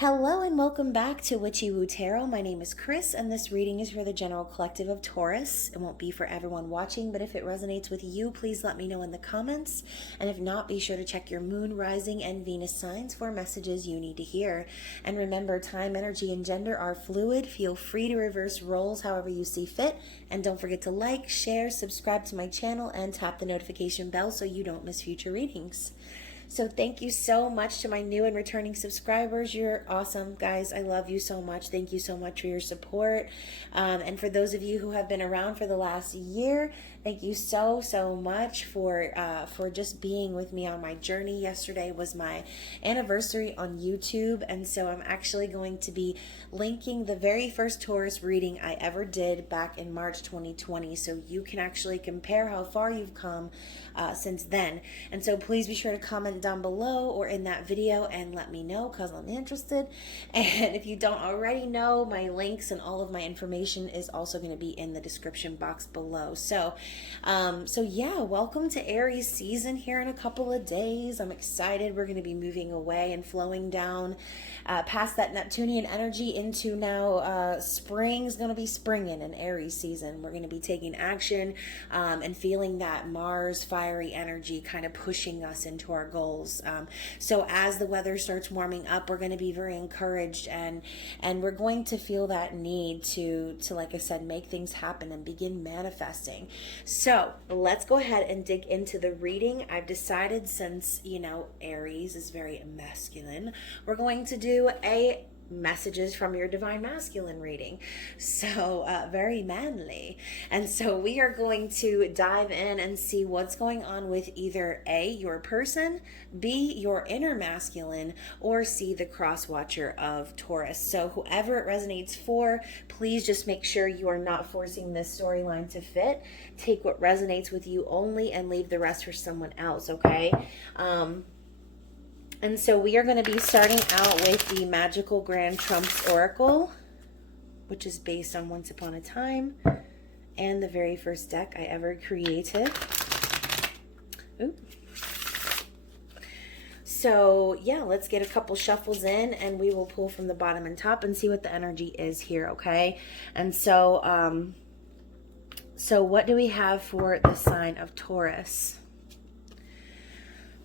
Hello and welcome back to Witchy-Woo Tarot. My name is Chris and this reading is for the general collective of Taurus. It won't be for everyone watching, but if it resonates with you, please let me know in the comments. And if not, be sure to check your moon, rising, and Venus signs for messages you need to hear. And remember, time, energy, and gender are fluid. Feel free to reverse roles however you see fit. And don't forget to like, share, subscribe to my channel, and tap the notification bell so you don't miss future readings. So thank you so much to my new and returning subscribers. You're awesome, guys. I love you so much. Thank you so much for your support. And for those of you who have been around for the last year, thank you so much for just being with me on my journey. Yesterday was my anniversary on YouTube, and so I'm actually going to be linking the very first Taurus reading I ever did back in March 2020, so you can actually compare how far you've come since then. And so please be sure to comment down below or in that video and let me know, because I'm interested. And if you don't already know, my links and all of my information is also going to be in the description box below. So yeah, welcome to Aries season here in a couple of days. I'm excited. We're going to be moving away and flowing down past that Neptunian energy into now spring's going to be springing in Aries season. We're going to be taking action and feeling that Mars fiery energy kind of pushing us into our goals. So as the weather starts warming up, we're going to be very encouraged and we're going to feel that need to like I said, make things happen and begin manifesting. So let's go ahead and dig into the reading. I've decided, since Aries is very masculine, we're going to do a messages from your divine masculine reading. So very manly. And so we are going to dive in and see what's going on with either A, your person, B, your inner masculine, or C, the cross watcher of Taurus. So whoever it resonates for, please just make sure you are not forcing this storyline to fit. Take what resonates with you only and leave the rest for someone else, okay? And so we are going to be starting out with the Magical Grand Trumps Oracle, which is based on Once Upon a Time, and the very first deck I ever created. Ooh. So yeah, let's get a couple shuffles in and we will pull from the bottom and top and see what the energy is here, okay? And so, so what do we have for the sign of Taurus?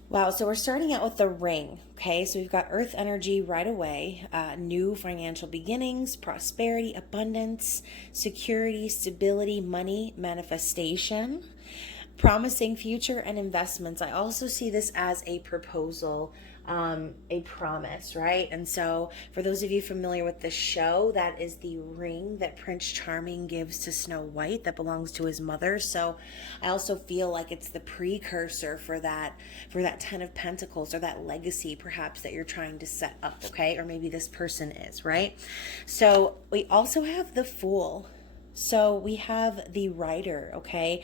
Wow, so we're starting out with the ring, okay? So we've got earth energy right away, new financial beginnings, prosperity, abundance, security, stability, money, manifestation, promising future, and investments. I also see this as a proposal, a promise, right? And so for those of you familiar with the show, that is the ring that Prince Charming gives to Snow White that belongs to his mother. So I also feel like it's the precursor for that 10 of Pentacles, or that legacy perhaps that you're trying to set up, okay? Or maybe this person is, right? So we also have the Fool. So we have the Rider, okay?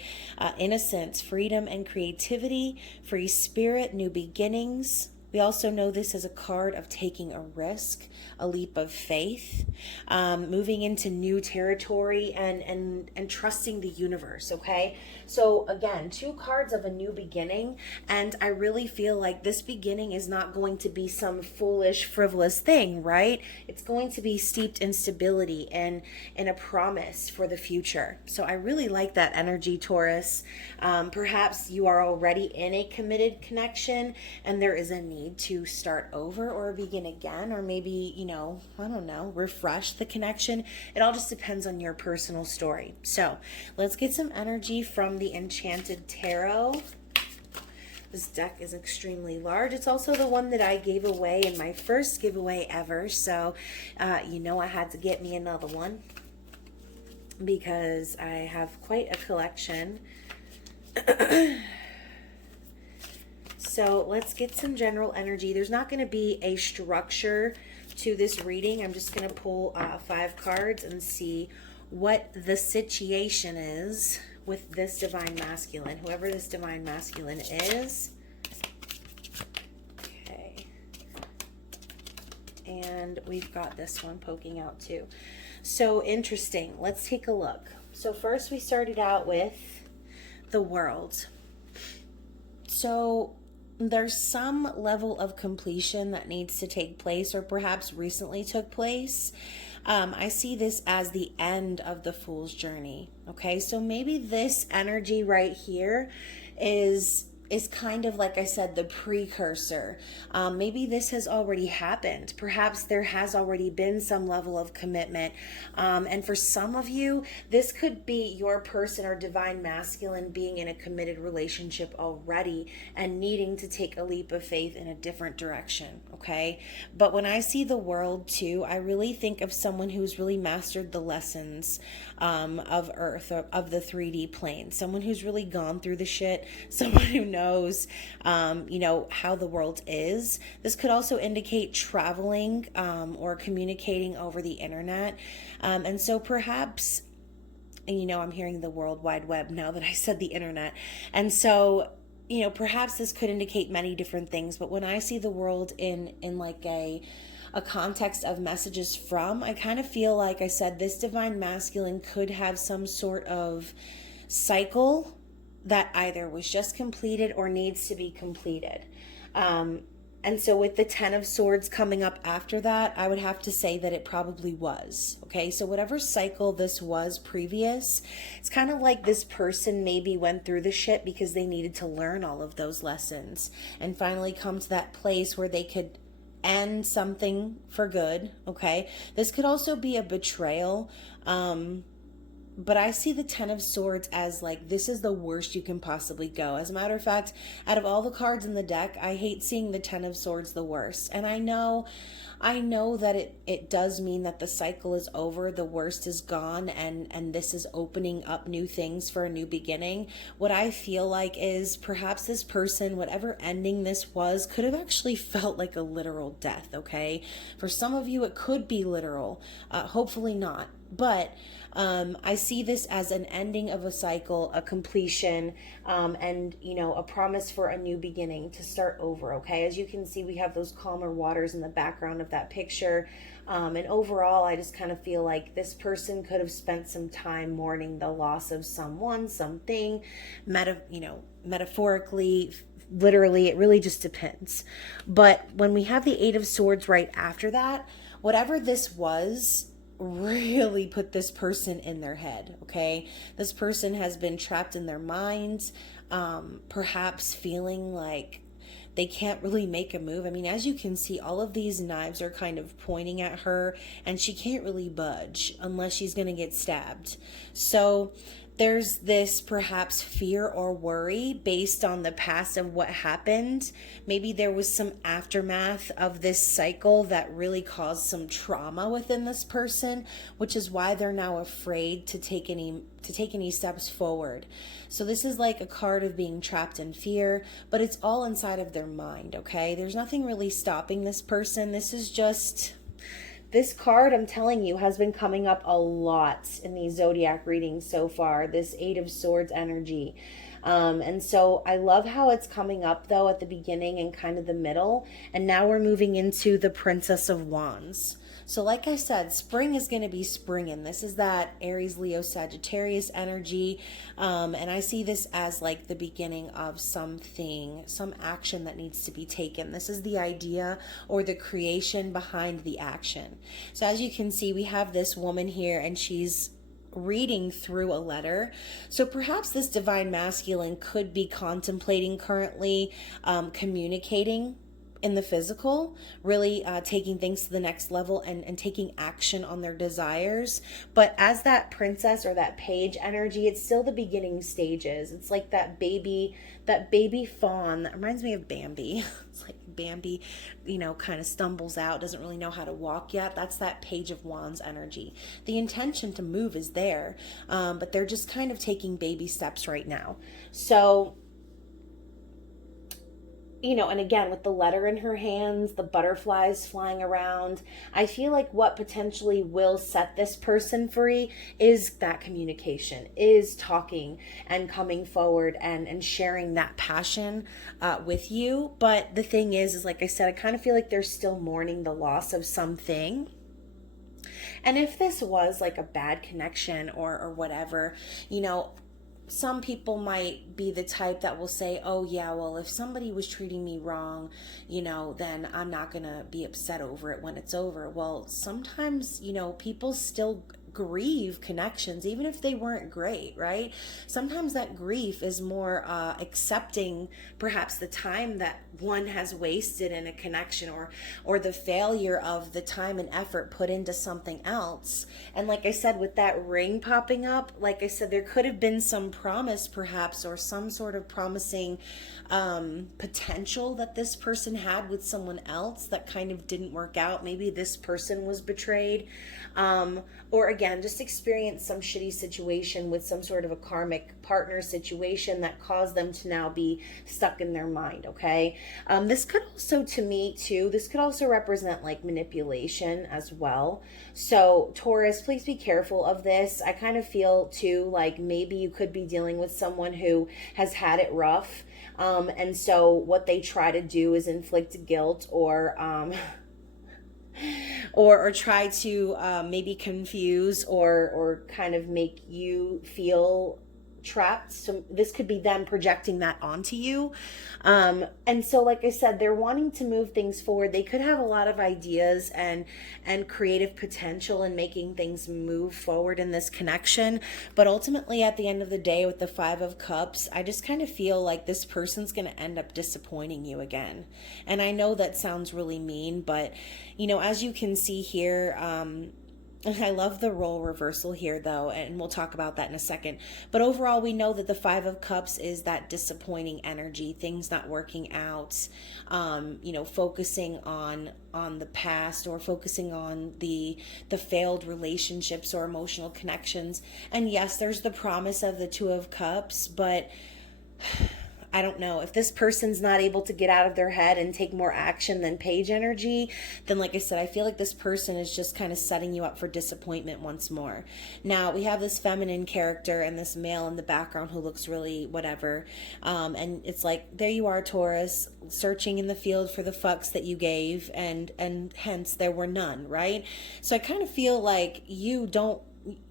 Innocence, freedom, and creativity, free spirit, new beginnings. We also know this as a card of taking a risk, a leap of faith, moving into new territory, and trusting the universe, okay? So again, two cards of a new beginning, and I really feel like this beginning is not going to be some foolish, frivolous thing, right? It's going to be steeped in stability and in a promise for the future. So I really like that energy, Taurus. Perhaps you are already in a committed connection and there is a need to start over or begin again, or maybe, I don't know, refresh the connection. It all just depends on your personal story. So let's get some energy from the Enchanted Tarot. This deck is extremely large. It's also the one that I gave away in my first giveaway ever. So, I had to get me another one because I have quite a collection. So let's get some general energy. There's not going to be a structure to this reading. I'm just going to pull 5 cards and see what the situation is with this divine masculine, whoever this divine masculine is. Okay. And we've got this one poking out too. So interesting. Let's take a look. So first we started out with the World. So there's some level of completion that needs to take place, or perhaps recently took place. I see this as the end of the Fool's journey. Okay, so maybe this energy right here is kind of, like I said, the precursor. Maybe this has already happened. Perhaps there has already been some level of commitment. And for some of you, this could be your person or divine masculine being in a committed relationship already and needing to take a leap of faith in a different direction. Okay. But when I see the world too, I really think of someone who's really mastered the lessons of Earth, or of the 3D plane. Someone who's really gone through the shit. Someone who knows, how the world is. This could also indicate traveling or communicating over the internet. And so perhaps, I'm hearing the World Wide Web now that I said the internet. And so, perhaps this could indicate many different things. But when I see the world in like a context of messages from, I kind of feel like I said, this divine masculine could have some sort of cycle that either was just completed or needs to be completed. And so with the 10 of Swords coming up after that, I would have to say that it probably was. Okay, so whatever cycle this was previous, it's kind of like this person maybe went through the shit because they needed to learn all of those lessons and finally come to that place where they could end something for good. Okay, this could also be a betrayal. But I see the 10 of Swords as like, this is the worst you can possibly go. As a matter of fact, out of all the cards in the deck, I hate seeing the 10 of Swords the worst. And I know that it does mean that the cycle is over, the worst is gone, and this is opening up new things for a new beginning. What I feel like is perhaps this person, whatever ending this was, could have actually felt like a literal death, okay? For some of you, it could be literal. Hopefully not. But I see this as an ending of a cycle, a completion, and, a promise for a new beginning to start over, okay? As you can see, we have those calmer waters in the background of that picture. And overall, I just kind of feel like this person could have spent some time mourning the loss of someone, something, metaphorically, literally, it really just depends. But when we have the 8 of Swords right after that, whatever this was, really put this person in their head, okay? This person has been trapped in their minds, perhaps feeling like they can't really make a move. I mean, as you can see, all of these knives are kind of pointing at her, and she can't really budge unless she's going to get stabbed. So there's this perhaps fear or worry based on the past of what happened. Maybe there was some aftermath of this cycle that really caused some trauma within this person, which is why they're now afraid to take any steps forward. So this is like a card of being trapped in fear, but it's all inside of their mind, okay? There's nothing really stopping this person. This card, I'm telling you, has been coming up a lot in these zodiac readings so far, this 8 of Swords energy. And so I love how it's coming up, though, at the beginning and kind of the middle. And now we're moving into the Princess of Wands. So like I said, spring is going to be springing. This is that Aries, Leo, Sagittarius energy. And I see this as like the beginning of something, some action that needs to be taken. This is the idea or the creation behind the action. So as you can see, we have this woman here, and she's reading through a letter. So perhaps this divine masculine could be contemplating currently communicating in the physical, really taking things to the next level and taking action on their desires. But as that princess or that page energy, it's still the beginning stages. It's like that baby fawn that reminds me of Bambi. It's like Bambi, kind of stumbles out, doesn't really know how to walk yet. That's that Page of Wands energy. The intention to move is there, but they're just kind of taking baby steps right now. So, and again, with the letter in her hands, the butterflies flying around, I feel like what potentially will set this person free is that communication, is talking and coming forward and sharing that passion with you. But the thing is like I said, I kind of feel like they're still mourning the loss of something. And if this was like a bad connection or whatever, some people might be the type that will say, oh yeah, well, if somebody was treating me wrong, you know, then I'm not gonna be upset over it when it's over. Well, sometimes, you know, people still grieve connections even if they weren't great, right? Sometimes that grief is more accepting perhaps the time that one has wasted in a connection, or the failure of the time and effort put into something else. And like I said, with that ring popping up, like I said, there could have been some promise perhaps, or some sort of promising potential that this person had with someone else that kind of didn't work out. Maybe this person was betrayed, or again, just experienced some shitty situation with some sort of a karmic partner situation that caused them to now be stuck in their mind. Okay, this could also, to me too, this could also represent like manipulation as well. So Taurus, please be careful of this. I kind of feel too like maybe you could be dealing with someone who has had it rough. And so what they try to do is inflict guilt, or try to maybe confuse, or kind of make you feel trapped. So this could be them projecting that onto you. And so like I said, they're wanting to move things forward. They could have a lot of ideas and creative potential in making things move forward in this connection, but ultimately at the end of the day, with the Five of Cups, I just kind of feel like this person's going to end up disappointing you again. And I know that sounds really mean, but you know, as you can see here, I love the role reversal here though, and we'll talk about that in a second. But overall, we know that the Five of Cups is that disappointing energy, things not working out, you know, focusing on the past, or focusing on the failed relationships or emotional connections. And yes, there's the promise of the Two of Cups, but I don't know, if this person's not able to get out of their head and take more action than page energy, then like I said, I feel like this person is just kind of setting you up for disappointment once more. Now, we have this feminine character and this male in the background who looks really whatever. And it's like, there you are, Taurus, searching in the field for the fucks that you gave, and hence there were none, right? So I kind of feel like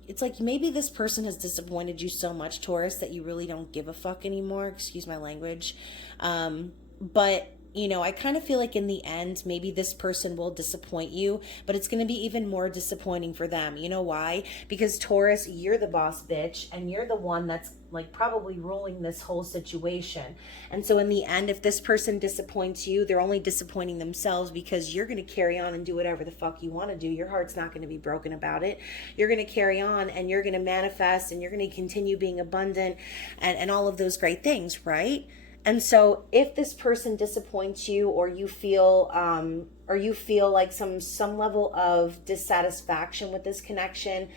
it's like maybe this person has disappointed you so much, Taurus, that you really don't give a fuck anymore. Excuse my language. But, you know, I kind of feel like in the end, maybe this person will disappoint you, but it's going to be even more disappointing for them. You know why? Because Taurus, you're the boss bitch, and you're the one that's like probably ruling this whole situation. And so in the end, if this person disappoints you, they're only disappointing themselves, because you're going to carry on and do whatever the fuck you want to do. Your heart's not going to be broken about it. You're going to carry on, and you're going to manifest, and you're going to continue being abundant, and all of those great things, right? And so if this person disappoints you, or you feel like some level of dissatisfaction with this connection,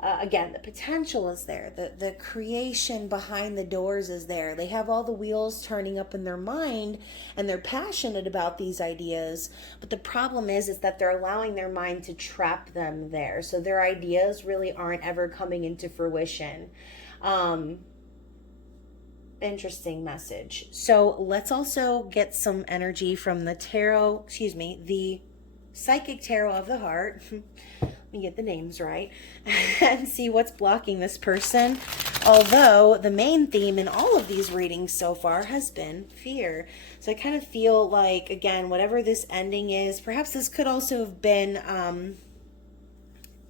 again, the potential is there. The creation behind the doors is there. They have all the wheels turning up in their mind, and they're passionate about these ideas. But the problem is that they're allowing their mind to trap them there. So their ideas really aren't ever coming into fruition. Interesting message. So let's also get some energy from the the Psychic Tarot of the Heart. Let me get the names right and see what's blocking this person. Although the main theme in all of these readings so far has been fear. So I kind of feel like, again, whatever this ending is, perhaps this could also have been,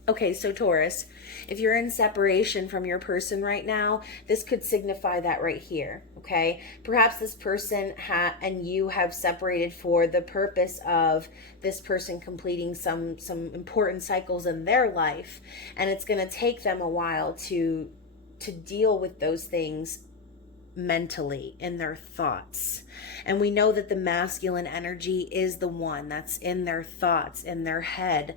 okay, so Taurus, if you're in separation from your person right now, this could signify that right here, okay? Perhaps this person and you have separated for the purpose of this person completing some important cycles in their life, and it's going to take them a while to deal with those things mentally in their thoughts. And we know that the masculine energy is the one that's in their thoughts, in their head.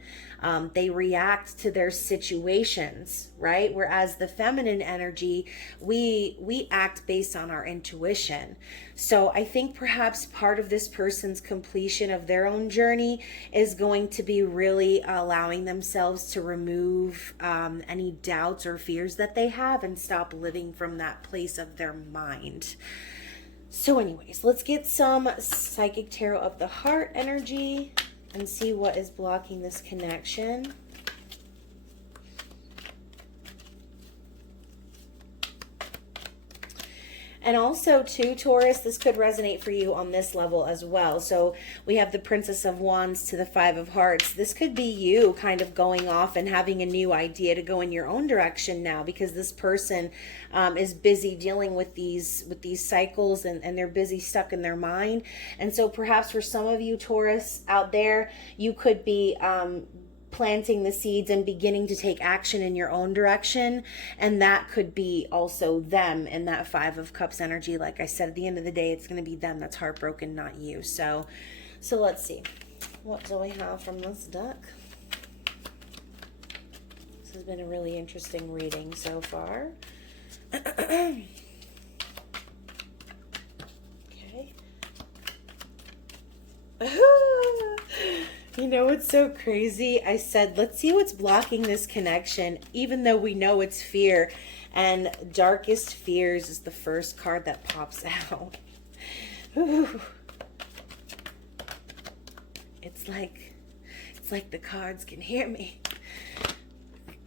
They react to their situations, right? Whereas the feminine energy, we act based on our intuition. So I think perhaps part of this person's completion of their own journey is going to be really allowing themselves to remove any doubts or fears that they have, and stop living from that place of their mind. So anyways, let's get some Psychic Tarot of the Heart energy and see what is blocking this connection. And also, too, Taurus, this could resonate for you on this level as well. So we have the Princess of Wands to the Five of Hearts. This could be you kind of going off and having a new idea to go in your own direction now, because this person is busy dealing with these cycles, and they're busy stuck in their mind. And so perhaps for some of you, Taurus, out there, you could be planting the seeds and beginning to take action in your own direction, and that could be also them in that Five of Cups energy. Like I said, at the end of the day, it's going to be them that's heartbroken, not you. So let's see, what do we have from this deck? This has been a really interesting reading so far. Okay. You know what's so crazy? I said, let's see what's blocking this connection, even though we know it's fear. And Darkest Fears is the first card that pops out. Ooh. It's like the cards can hear me.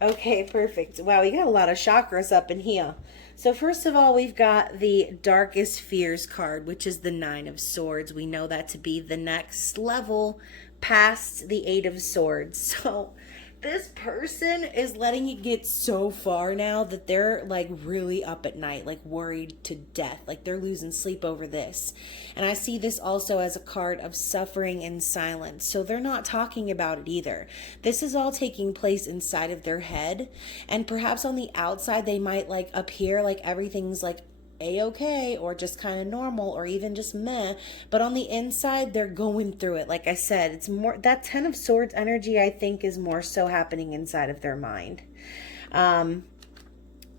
Okay, perfect. Wow, we got a lot of chakras up in here. So first of all, we've got the Darkest Fears card, which is the Nine of Swords. We know that to be the next level past the Eight of Swords. So this person is letting you get so far now that they're like really up at night, like worried to death, like they're losing sleep over this. And I see this also as a card of suffering in silence. So they're not talking about it either. This is all taking place inside of their head. And perhaps on the outside, they might like appear like everything's like a-okay, or just kind of normal, or even just meh, but on the inside they're going through it. Like I said, it's more that Ten of Swords energy, I think, is more so happening inside of their mind.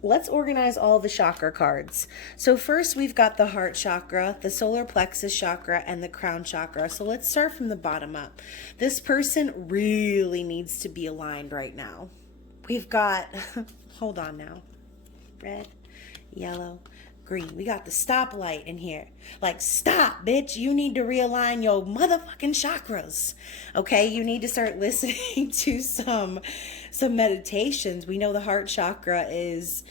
Let's organize all the chakra cards. So first we've got the heart chakra, the solar plexus chakra, and the crown chakra. So let's start from the bottom up. This person really needs to be aligned right now. We've got hold on now, red, yellow, green. We got the stoplight in here. Like, stop, bitch. You need to realign your motherfucking chakras. Okay? You need to start listening to some meditations. We know the heart chakra is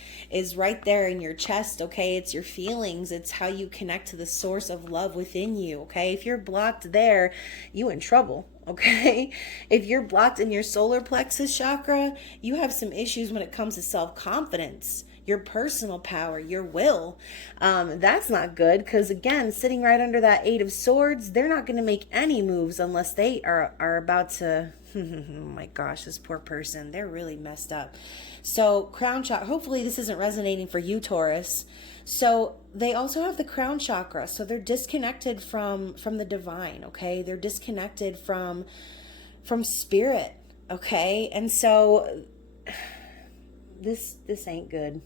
right there in your chest, okay? It's your feelings. It's how you connect to the source of love within you, okay? If you're blocked there, you in trouble. Okay, if you're blocked in your solar plexus chakra, you have some issues when it comes to self-confidence, your personal power, your will. That's not good, because again, sitting right under that Eight of Swords, they're not going to make any moves unless they are about to oh my gosh, this poor person, they're really messed up. So crown chakra, hopefully this isn't resonating for you, Taurus. So they also have the crown chakra, so they're disconnected from the divine, okay? They're disconnected from spirit, okay? And so this ain't good.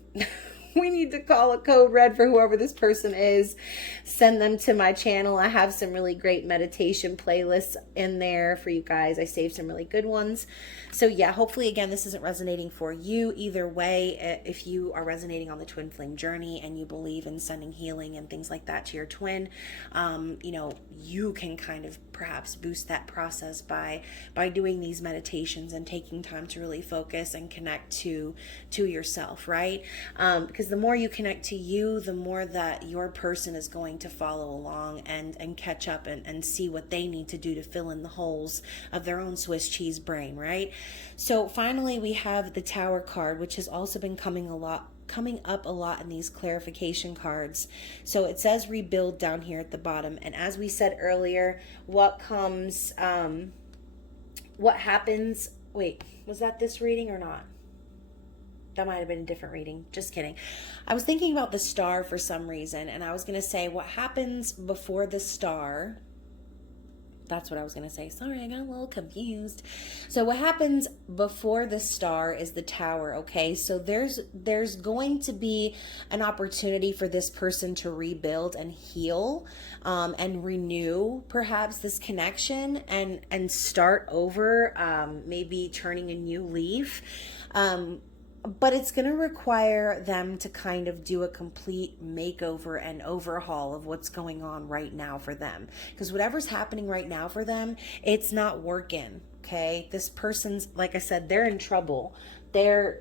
We need to call a code red for whoever this person is. Send them to my channel. I have some really great meditation playlists in there for you guys. I saved some really good ones. So yeah, hopefully again, this isn't resonating for you. Either way, if you are resonating on the twin flame journey and you believe in sending healing and things like that to your twin, you know, you can kind of perhaps boost that process by doing these meditations and taking time to really focus and connect to yourself, right? Because the more you connect to you, the more that your person is going to follow along and catch up and see what they need to do to fill in the holes of their own Swiss cheese brain, right? So finally, we have the Tower card, which has also been coming up a lot in these clarification cards. So it says rebuild down here at the bottom. And as we said earlier, what happens, wait, was that this reading or not? That might have been a different reading. Just kidding. I was thinking about the star for some reason, and I was going to say what happens before the star. That's what I was going to say. Sorry, I got a little confused. So what happens before the star is the Tower, okay? So there's going to be an opportunity for this person to rebuild and heal and renew perhaps this connection and start over, maybe turning a new leaf. But it's going to require them to kind of do a complete makeover and overhaul of what's going on right now for them. Because whatever's happening right now for them, it's not working, okay? This person's, like I said, they're in trouble. they're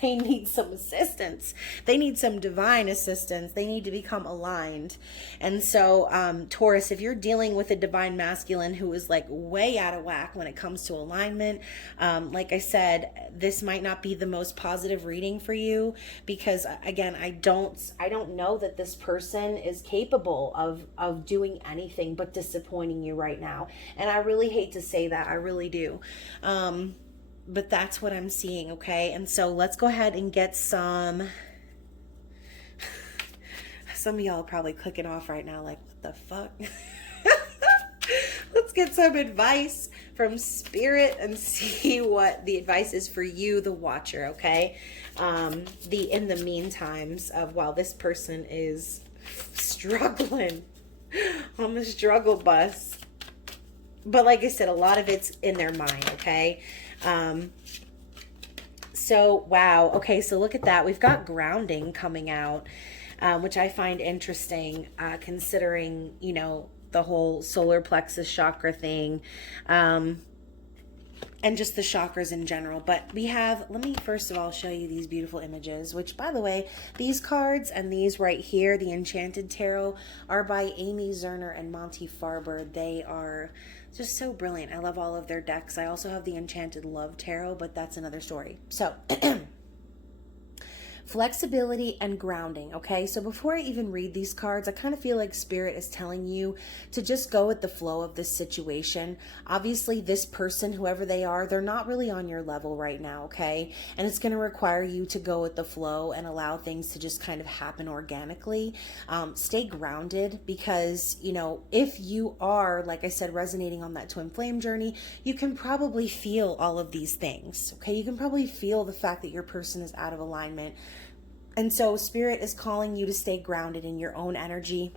they need some assistance. They need some divine assistance. They need to become aligned. And so Taurus, if you're dealing with a divine masculine who is like way out of whack when it comes to alignment, like I said, this might not be the most positive reading for you, because again, I don't know that this person is capable of doing anything but disappointing you right now. And I really hate to say that, I really do. But that's what I'm seeing, okay? And so let's go ahead and get some of y'all are probably clicking off right now like, what the fuck? Let's get some advice from Spirit and see what the advice is for you, the watcher, okay? In the meantimes of while this person is struggling on the struggle bus. But like I said, a lot of it's in their mind, okay? So, wow. Okay, so look at that. We've got grounding coming out, which I find interesting, considering, you know, the whole solar plexus chakra thing, and just the chakras in general. But we have, let me first of all show you these beautiful images, which, by the way, these cards and these right here, the Enchanted Tarot, are by Amy Zerner and Monty Farber. They are just so brilliant. I love all of their decks. I also have the Enchanted Love Tarot, but that's another story. So flexibility and grounding, okay? So before I even read these cards, I kind of feel like Spirit is telling you to just go with the flow of this situation. Obviously, this person, whoever they are, they're not really on your level right now, okay? And it's going to require you to go with the flow and allow things to just kind of happen organically. Stay grounded, because, you know, if you are, like I said, resonating on that twin flame journey, you can probably feel all of these things, okay? You can probably feel the fact that your person is out of alignment. And so Spirit is calling you to stay grounded in your own energy.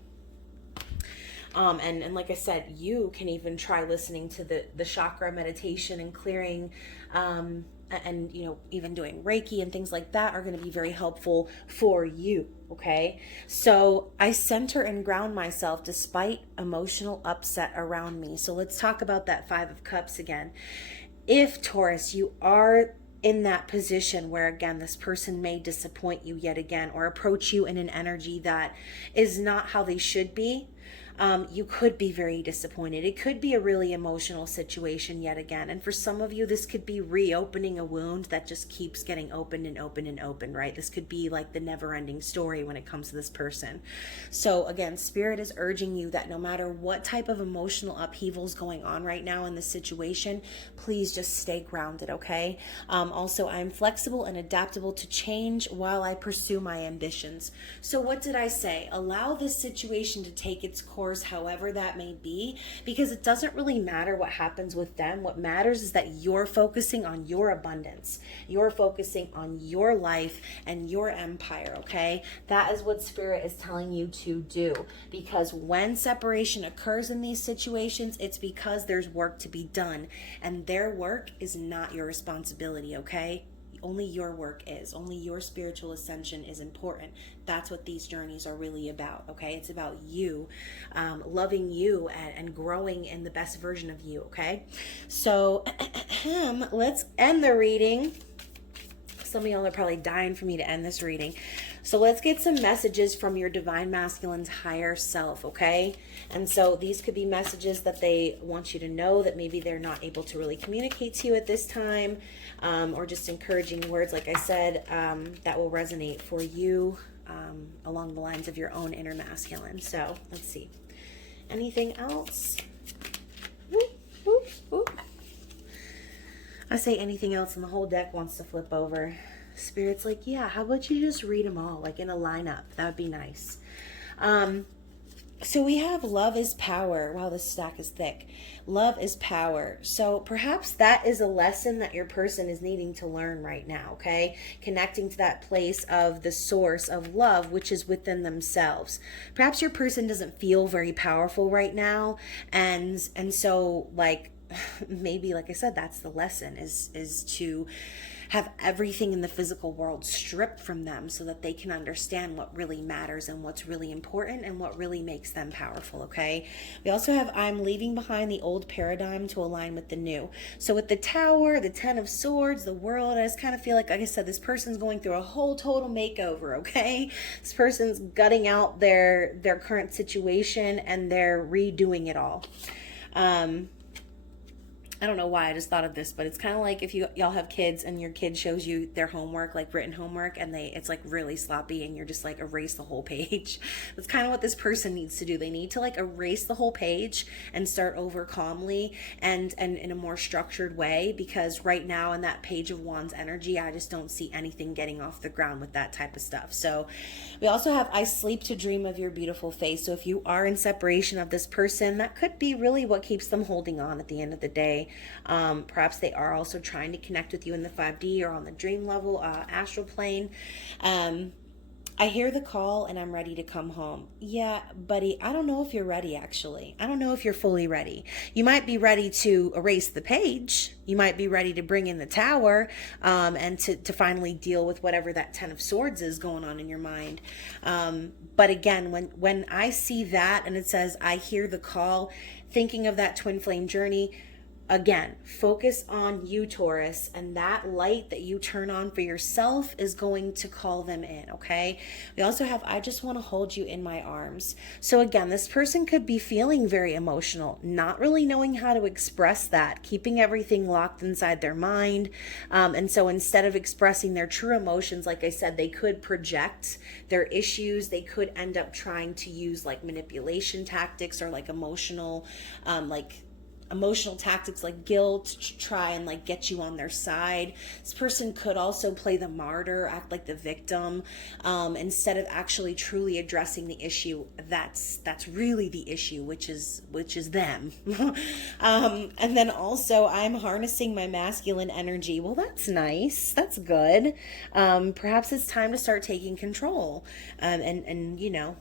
And like I said, you can even try listening to the chakra meditation and clearing, and, you know, even doing Reiki and things like that are going to be very helpful for you. Okay. So I center and ground myself despite emotional upset around me. So let's talk about that Five of Cups again. If, Taurus, you are in that position where, again, this person may disappoint you yet again, or approach you in an energy that is not how they should be, you could be very disappointed. It could be a really emotional situation yet again. And for some of you, this could be reopening a wound that just keeps getting opened and opened and opened, right? This could be like the never-ending story when it comes to this person. So again, Spirit is urging you that no matter what type of emotional upheaval is going on right now in this situation, please just stay grounded, okay? Also, I'm flexible and adaptable to change while I pursue my ambitions. So what did I say? Allow this situation to take its course, however that may be, because it doesn't really matter what happens with them. What matters is that you're focusing on your abundance. You're focusing on your life and your empire, okay? That is what Spirit is telling you to do, because when separation occurs in these situations, it's because there's work to be done, and their work is not your responsibility, okay? Only your work is. Only your spiritual ascension is important. That's what these journeys are really about, okay? It's about you, loving you and growing in the best version of you, okay? So let's end the reading. Some of y'all are probably dying for me to end this reading. So let's get some messages from your divine masculine's higher self, okay? And so these could be messages that they want you to know that maybe they're not able to really communicate to you at this time, or just encouraging words, like I said, that will resonate for you along the lines of your own inner masculine. So let's see. Anything else? Whoop, whoop, whoop. I say anything else and the whole deck wants to flip over. Spirit's like, yeah, how about you just read them all, like in a lineup? That would be nice. So we have love is power. Wow, this stack is thick. Love is power. So perhaps that is a lesson that your person is needing to learn right now, okay? Connecting to that place of the source of love, which is within themselves. Perhaps your person doesn't feel very powerful right now. And so, like, maybe, like I said, that's the lesson, is to have everything in the physical world stripped from them so that they can understand what really matters and what's really important and what really makes them powerful, okay? We also have I'm leaving behind the old paradigm to align with the new. So with the Tower, the Ten of Swords, the World, I just kind of feel like I said, this person's going through a whole total makeover, okay? This person's gutting out their current situation and they're redoing it all. I don't know why I just thought of this, but it's kind of like if y'all have kids and your kid shows you their homework, like written homework, and it's like really sloppy and you're just like erase the whole page. That's kind of what this person needs to do. They need to like erase the whole page and start over calmly and in a more structured way, because right now in that Page of Wands energy, I just don't see anything getting off the ground with that type of stuff. So we also have I sleep to dream of your beautiful face. So if you are in separation of this person, that could be really what keeps them holding on at the end of the day. Perhaps they are also trying to connect with you in the 5D or on the dream level, astral plane. I hear the call and I'm ready to come home. Yeah, buddy, I don't know if you're ready, actually. I don't know if you're fully ready. You might be ready to erase the page. You might be ready to bring in the Tower, and to finally deal with whatever that Ten of Swords is going on in your mind. But again, when I see that and it says, I hear the call, thinking of that twin flame journey, again, focus on you, Taurus, and that light that you turn on for yourself is going to call them in, okay? We also have, I just want to hold you in my arms. So again, this person could be feeling very emotional, not really knowing how to express that, keeping everything locked inside their mind. And so instead of expressing their true emotions, like I said, they could project their issues. They could end up trying to use like manipulation tactics or like emotional tactics like guilt to try and like get you on their side. This person could also play the martyr, act like the victim, instead of actually truly addressing the issue that's really the issue, which is them. And then also I'm harnessing my masculine energy. Well, that's nice. That's good. Perhaps it's time to start taking control, and you know,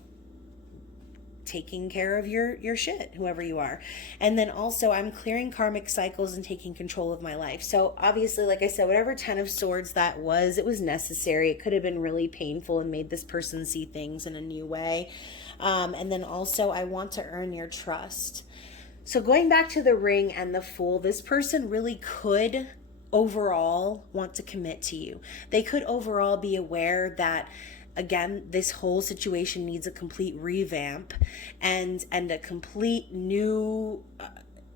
taking care of your shit, whoever you are. And then also I'm clearing karmic cycles and taking control of my life. So obviously, like I said, whatever Ten of Swords that was, it was necessary. It could have been really painful and made this person see things in a new way. And then also I want to earn your trust. So going back to the Ring and the Fool, this person really could overall want to commit to you. They could overall be aware that, again, this whole situation needs a complete revamp and a complete new,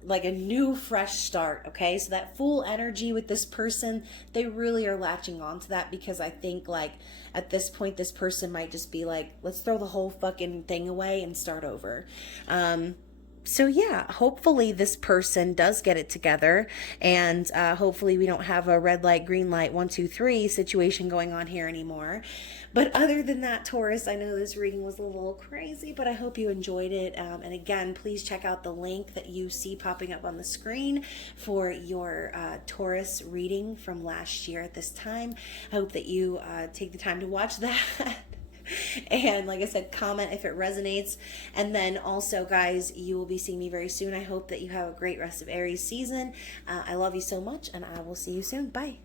like a new fresh start, okay? So that Fool energy with this person, they really are latching on to that, because I think like at this point, this person might just be like, let's throw the whole fucking thing away and start over. So yeah, hopefully this person does get it together, and hopefully we don't have a red light, green light, 1, 2, 3 situation going on here anymore. But other than that, Taurus, I know this reading was a little crazy, but I hope you enjoyed it. And again, please check out the link that you see popping up on the screen for your Taurus reading from last year at this time. I hope that you take the time to watch that. And like I said, comment if it resonates. And then also, guys, you will be seeing me very soon. I hope that you have a great rest of Aries season. I love you so much, and I will see you soon. Bye.